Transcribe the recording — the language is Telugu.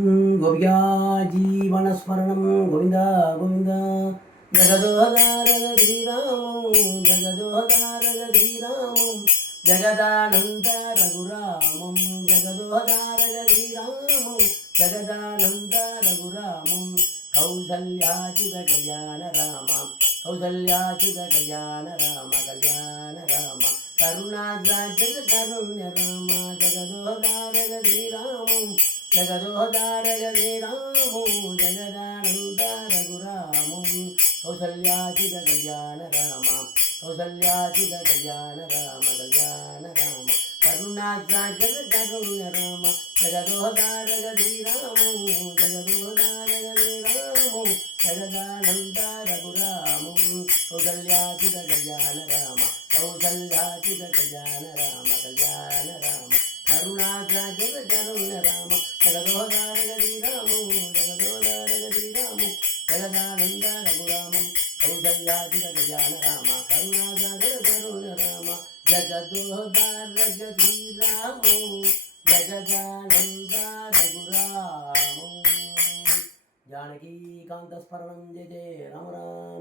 గోవ్యా జీవనస్మరణం గోవింద గోవింద. జగదోదారగ శ్రీరామం జగదోదారగ శ్రీరామం జగదానంద రఘురామం. జగదోదారగ శ్రీరామం జగదానంద రఘురామం. కౌసల్యాచుగ కళ్యాణ రామ. కౌసల్యాచుగ కళ్యాణ రామ. కళ్యాణ రామ. కరుణాద్రాజగ కరుణ్య రామ. జగదోదార శ్రీరామం జగదోదారగ జగదానంద రఘురామం కౌసల్యాచుగ కళ్యాణ రామ కౌసల్యాచుగ కళ్యాణ రామ కళ్యాణ రామ కరుణాద్రాజగ కరుణ్య రామ జగదోదారగ శ్రీరామం జగదోదారగ శ్రీరామం జగదానంద రఘురామం కౌసల్యాచిత కళ్యాణ రామ కౌసల్యాచిత కళ్యాణ రామ కళ్యాణ కరుణాచార్య కరుణ రామ జగదోదారగ శ్రీరామం జగదోదారగ శ్రీరామం జగదానంద రఘురామం కౌసల్యాచిత కళ్యాణ రామ కరుణాచార్య కరుణ రామ జగదోదారగ శ్రీరామం జగదానంద రఘురామం జానకీకాంతస్మరణం జయ జయ రామ రామ.